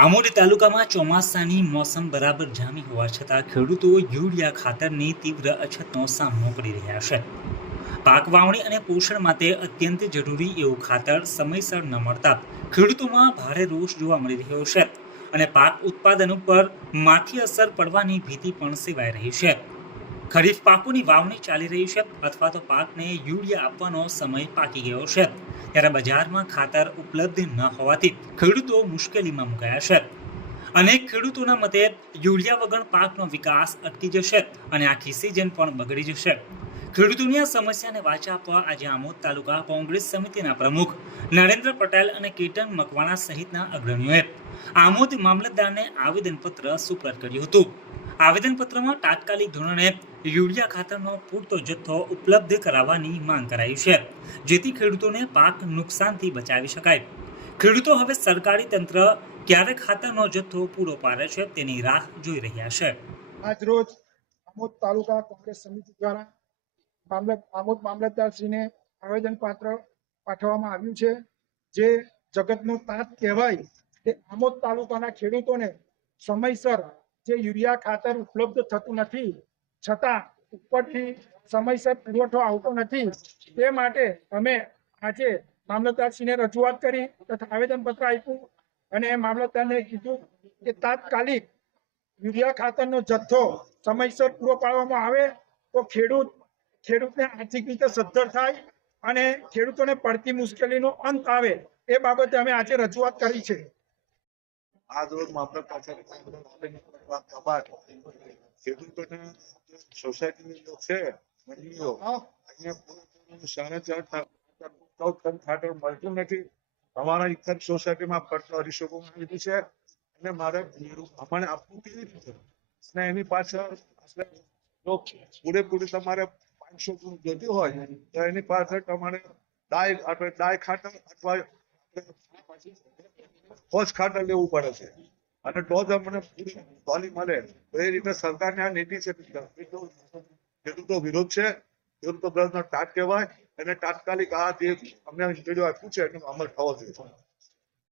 આમોદ તાલુકામાં ચોમાસાની મોસમ બરાબર જામી હોવા છતાં ખેડૂતો યુરિયા ખાતરની તીવ્ર અછતનો સામનો કરી રહ્યા છે. પાક વાવણી અને પોષણ માટે અત્યંત જરૂરી એવું ખાતર સમયસર ન મળતા ખેડૂતોમાં ભારે રોષ જોવા મળી રહ્યો છે અને પાક ઉત્પાદન ઉપર માઠી અસર પડવાની ભીતિ પણ સેવાઈ રહી છે. ખરીફ પાકોની વાવણી ચાલી રહી છે અથવા તો પાકને યુરિયા આપવાનો સમય પાકી ગયો છે, ત્યારે બજારમાં ખાતર ઉપલબ્ધ ન હોવાથી ખેડૂતો મુશ્કેલીમાં મુકાયા છે. અનેક ખેડૂતોના મતે યુરિયા વગર પાકનો વિકાસ અટકી જશે અને આખી સિઝન પણ બગડી જશે. ખેડૂતોની આ સમસ્યાને વાચા આપવા આજે આમોદ તાલુકા કોંગ્રેસ સમિતિના પ્રમુખ નરેન્દ્ર પટેલ અને કેતન મકવાણા સહિતના અગ્રણીઓએ આમોદ મામલતદારને આવેદનપત્ર સુપરત કર્યું હતું. આવેદનપત્રમાં તાત્કાલિક ધોરણે યુરિયા ખાતરનો પૂરતો જથ્થો ઉપલબ્ધ કરાવવાની માંગ કરાઈ છે, જેથી ખેડૂતોને પાક નુકસાનથી બચાવી શકાય. ખેડૂતો હવે સરકારી તંત્ર ક્યારે ખાતરનો જથ્થો પૂરો પાડે છે તેની રાહ જોઈ રહ્યા છે. આજ રોજ આમોદ તાલુકા કોંગ્રેસ સમિતિ દ્વારા આમોદ મામલતદારશ્રીને આવેદન પત્ર પાઠવવામાં આવ્યું છે. જે જગતનો તાત કહેવાય તે આમોદ તાલુકાના ખેડૂતોને સમયસર જે યુરિયા ખાતર ઉપલબ્ધ થતું નથી, છતાં ઉપરથી સમયસર પુરવઠો આવતો નથી. તે માટે અમે આજે મામલતદારશ્રીને રજૂઆત કરી તથા આવેદનપત્ર આપ્યું અને મામલતદારને કીધું કે તાત્કાલિક યુરિયા ખાતરનો જથ્થો સમયસર પૂરો પાડવામાં આવે તો ખેડૂતને આર્થિક રીતે સદ્ધર થાય અને ખેડૂતોને પડતી મુશ્કેલીનો અંત આવે, એ બાબતે અમે આજે રજૂઆત કરી છે. આજ રોજ ખેડૂતોને સોસાયટીની અંદર છે મંડળીઓ અહીંયા ખાતર મળતું નથી. અમારા એક સોસાયટીમાં પડતો અઢીસો લીધી છે અને મારે અમારે આપવું કેવી રીતે અને એની પાછળ પૂરેપૂરી તમારે 500 ગુણ જોતી હોય તો એની પાછળ તમારે ડાય ખાતર અથવા ટોચ ખાતર લેવું પડે છે અને ટોચ અમને પૂરી ટોલી મળે. તો એ રીતે સરકારની આ નીતિ છે. ખેડૂતો વિરોધ છે, ખેડૂતો વિરોધનો ટાટ કહેવાય. એને તાત્કાલિક આ જે અમને આપ્યું છે એનો અમલ થવો જોઈએ.